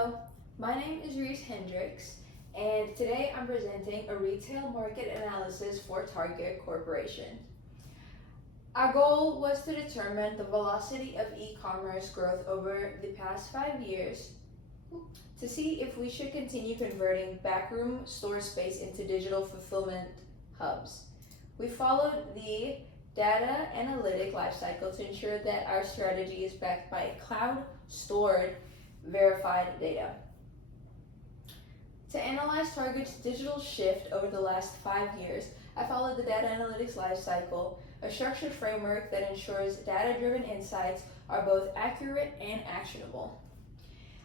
Hello, my name is Reese Hendricks, and today I'm presenting a retail market analysis for Target Corporation. Our goal was to determine the velocity of e-commerce growth over the past 5 years to see if we should continue converting backroom store space into digital fulfillment hubs. We followed the data analytic lifecycle to ensure that our strategy is backed by cloud-stored verified data. To analyze Target's digital shift over the last 5 years, I followed the data analytics lifecycle, a structured framework that ensures data-driven insights are both accurate and actionable.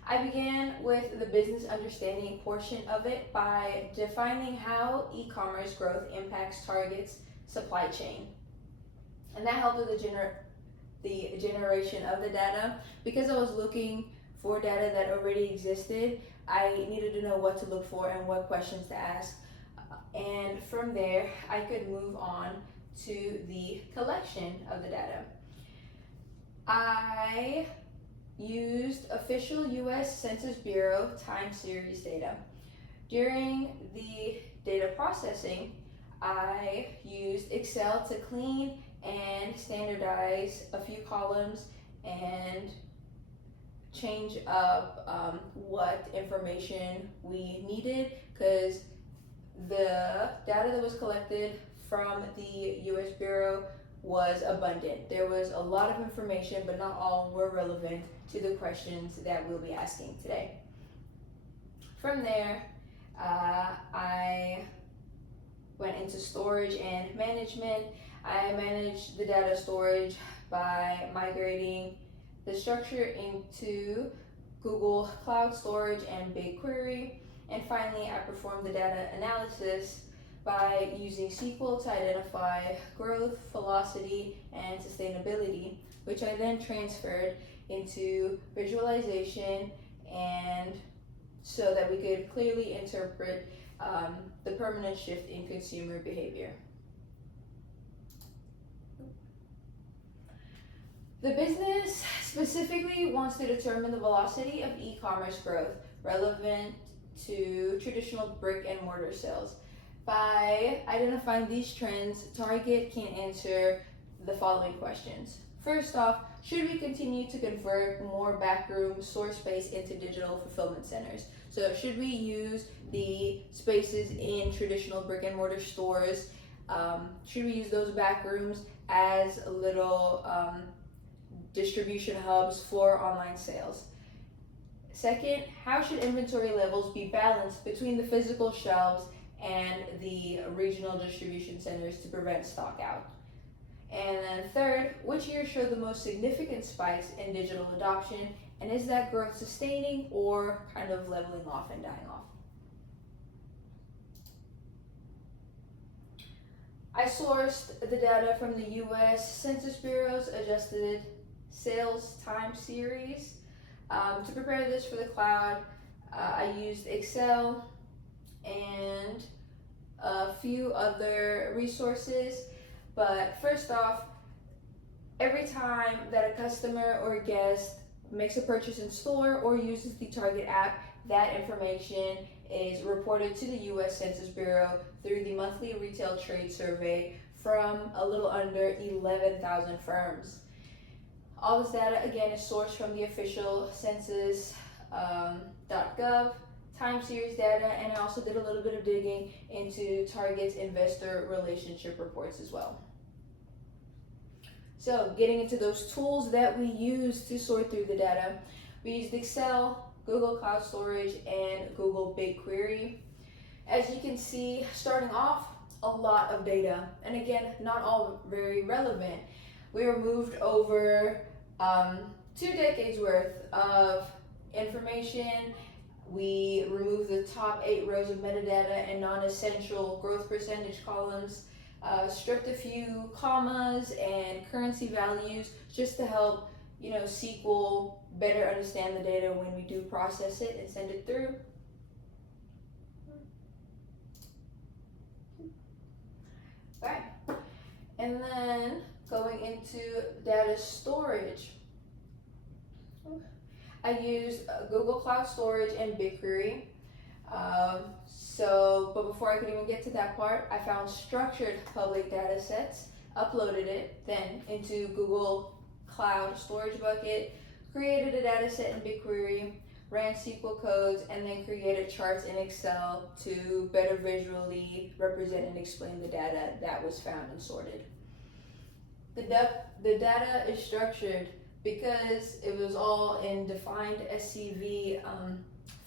I began with the business understanding portion of it by defining how e-commerce growth impacts Target's supply chain. And that helped with the generation of the data. Because I was looking for data that already existed, I needed to know what to look for and what questions to ask. And from there, I could move on to the collection of the data. I used official US Census Bureau time series data. During the data processing, I used Excel to clean and standardize a few columns and change up what information we needed, because the data that was collected from the US Bureau was abundant. There was a lot of information, but not all were relevant to the questions that we'll be asking today. From there, I went into storage and management. I managed the data storage by migrating the structure into Google Cloud Storage and BigQuery. And finally, I performed the data analysis by using SQL to identify growth, velocity, and sustainability, which I then transferred into visualization, and so that we could clearly interpret the permanent shift in consumer behavior. The business specifically wants to determine the velocity of e-commerce growth relevant to traditional brick and mortar sales. By identifying these trends, Target can answer the following questions. First off, should we continue to convert more backroom store space into digital fulfillment centers? So should we use the spaces in traditional brick and mortar stores? Should we use those backrooms as little distribution hubs for online sales? Second, how should inventory levels be balanced between the physical shelves and the regional distribution centers to prevent stock out? And then third, which years show the most significant spikes in digital adoption, and is that growth sustaining or kind of leveling off and dying off? I sourced the data from the US Census Bureau's adjusted sales time series. To prepare this for the cloud, I used Excel and a few other resources. But first off, every time that a customer or a guest makes a purchase in store or uses the Target app, that information is reported to the US Census Bureau through the monthly retail trade survey from a little under 11,000 firms. All this data, again, is sourced from the official census.gov time series data, and I also did a little bit of digging into Target's investor relationship reports as well. So getting into those tools that we use to sort through the data, we used Excel, Google Cloud Storage, and Google BigQuery. As you can see, starting off, a lot of data, and again, not all very relevant. We removed over 2 decades worth of information. We removed the top 8 rows of metadata and non-essential growth percentage columns, stripped a few commas and currency values just to help SQL better understand the data when we do process it and send it through. Okay, and then going into data storage, I used Google Cloud Storage and BigQuery. But before I could even get to that part, I found structured public data sets, uploaded it then into Google Cloud Storage Bucket, created a data set in BigQuery, ran SQL codes, and then created charts in Excel to better visually represent and explain the data that was found and sorted. The data is structured because it was all in defined SCV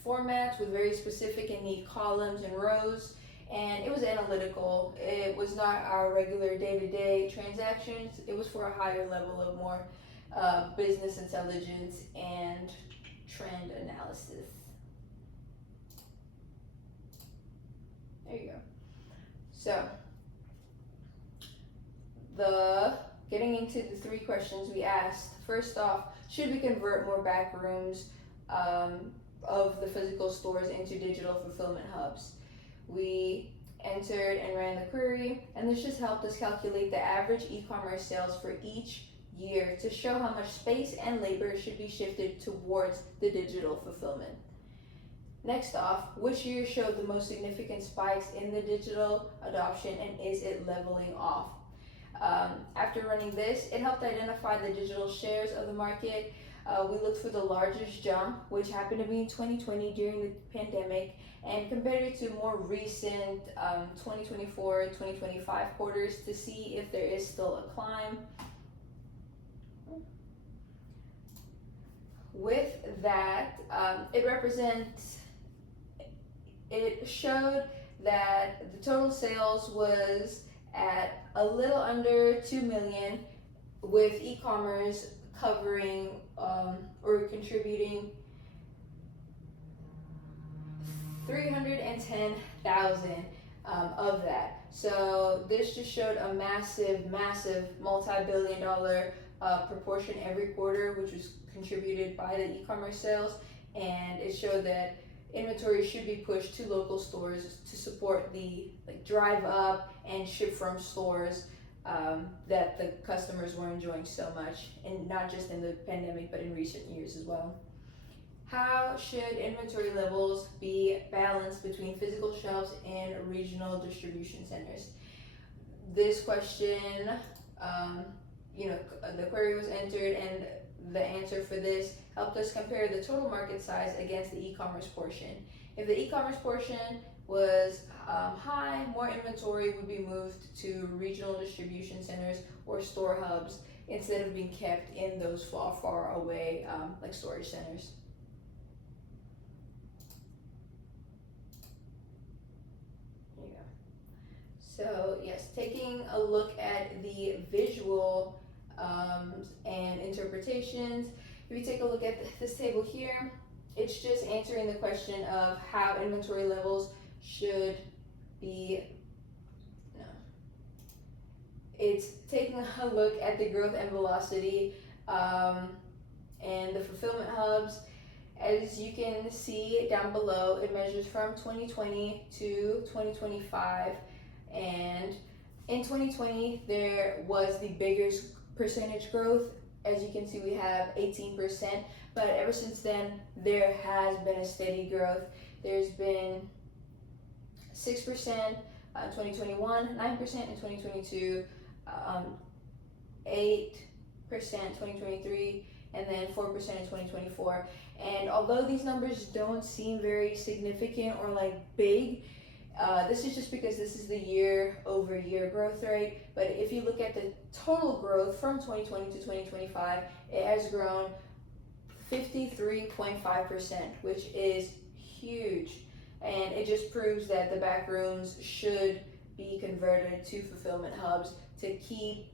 formats with very specific and neat columns and rows, and it was analytical. It was not our regular day-to-day transactions. It was for a higher level of more business intelligence and trend analysis. There you go. So, getting into the three questions we asked. First off, should we convert more back rooms of the physical stores into digital fulfillment hubs? We entered and ran the query, and this just helped us calculate the average e-commerce sales for each year to show how much space and labor should be shifted towards the digital fulfillment. Next off, which year showed the most significant spikes in the digital adoption, and is it leveling off? After running this, it helped identify the digital shares of the market. We looked for the largest jump, which happened to be in 2020 during the pandemic, and compared it to more recent 2024, 2025 quarters to see if there is still a climb. With that, it showed that the total sales was at a little under 2 million, with e-commerce covering or contributing 310,000 of that. So this just showed a massive multi-billion-dollar proportion every quarter, which was contributed by the e-commerce sales, and it showed that inventory should be pushed to local stores to support the drive up and ship from stores that the customers were enjoying so much, and not just in the pandemic but in recent years as well. How should inventory levels be balanced between physical shelves and regional distribution centers? This question, the query was entered, and the answer for this helped us compare the total market size against the e-commerce portion. If the e-commerce portion was high, more inventory would be moved to regional distribution centers or store hubs instead of being kept in those far away storage centers. There you go. So yes, taking a look at the visual and interpretations. If you take a look at this table here, it's just answering the question of how inventory levels should be. It's taking a look at the growth and velocity and the fulfillment hubs. As you can see down below, it measures from 2020 to 2025, and in 2020 there was the biggest percentage growth. As you can see, we have 18%, but ever since then there has been a steady growth. There's been 6% in 2021, 9% in 2022, 8% in 2023, and then 4% in 2024. And although these numbers don't seem very significant or big, this is just because this is the year-over-year growth rate. But if you look at the total growth from 2020 to 2025, it has grown 53.5%, which is huge. And it just proves that the back rooms should be converted to fulfillment hubs to keep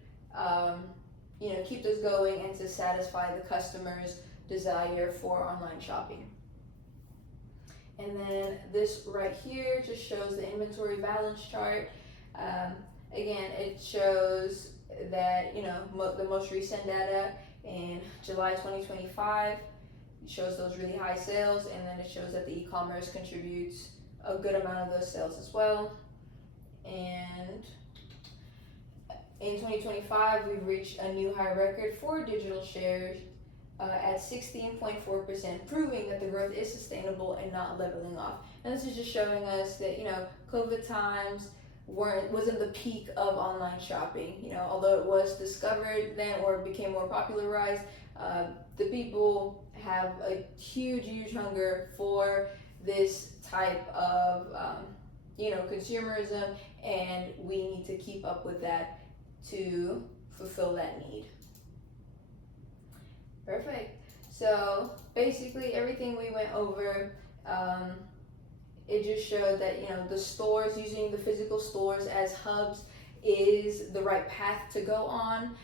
those going and to satisfy the customer's desire for online shopping. And then this right here just shows the inventory balance chart. Again, it shows that the most recent data in July 2025. It shows those really high sales, and then it shows that the e-commerce contributes a good amount of those sales as well. And in 2025, we've reached a new high record for digital shares at 16.4%, proving that the growth is sustainable and not leveling off. And this is just showing us that, COVID times wasn't the peak of online shopping. Although it was discovered then or became more popularized, the people have a huge hunger for this type of consumerism, and we need to keep up with that to fulfill that need. Perfect. So basically everything we went over, it just showed that the stores, using the physical stores as hubs, is the right path to go on.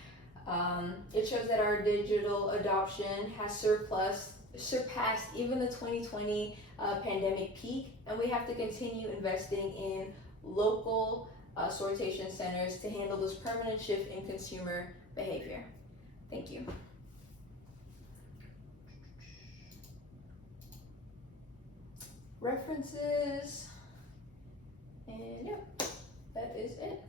It shows that our digital adoption has surpassed even the 2020 pandemic peak, and we have to continue investing in local sortation centers to handle this permanent shift in consumer behavior. Thank you. References, and yeah, that is it.